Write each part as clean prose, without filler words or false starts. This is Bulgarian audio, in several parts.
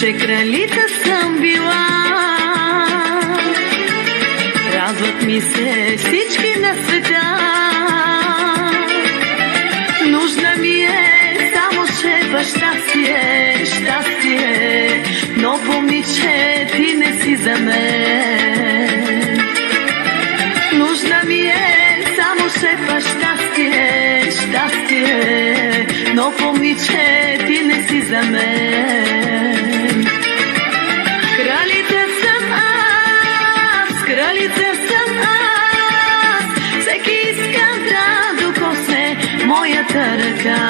че кралица съм била. Радват ми се всички на света. Нужна ми е само шепа щастие, щастие, но помни, че ти не си за мен. Нужна ми е само шепа щастие, щастие, но помни, че ти не си за мен. Кралица съм аз, кралица съм аз, всеки иска да докосне моята ръка.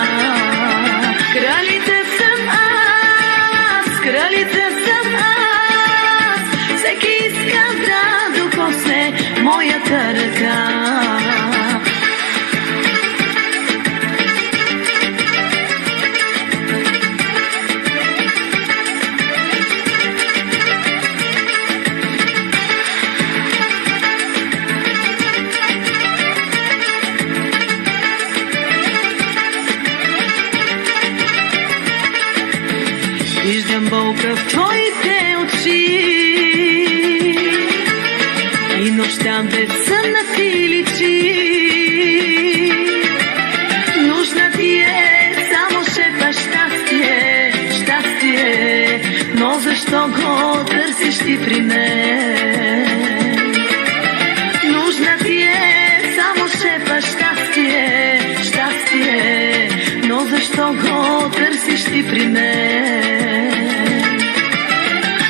Кралица съм аз, кралица съм аз, всеки иска да докосне моята ръка. Виждам болка в твоите очи и нощта безсънна ти личи. Нужна ти е само шепа щастие, щастие, но защо го търсиш ти при мен? Нужна ти е само шепа щастие, щастие, но защо го търсиш ти при мен?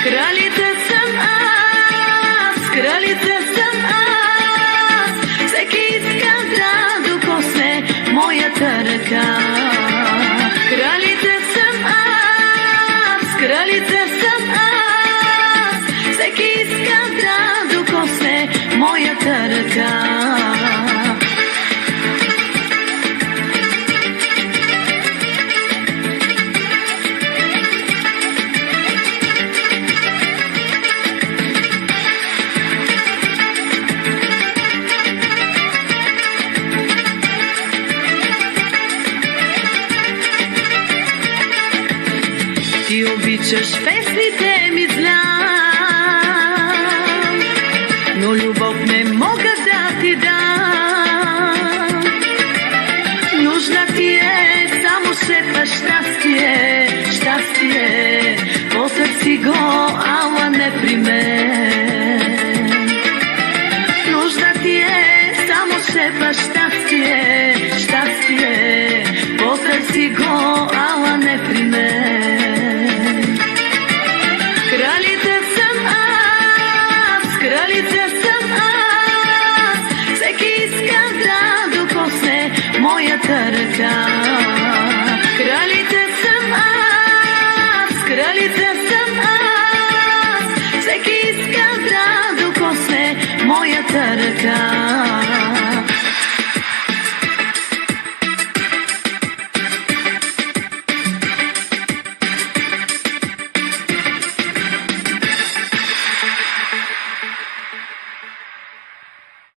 Кралица съм аз, кралица съм аз, всеки иска да докосне моята ръка. Кралица съм аз, кралица съм аз, всеки иска да докосне моята ръка. Ти обичаш песните ми, знам, но любов не мога да ти дам. Нужна ти е само шепа щастие, щастие, потърси го, ала не при мен. Нужна ти е само шепа щастие,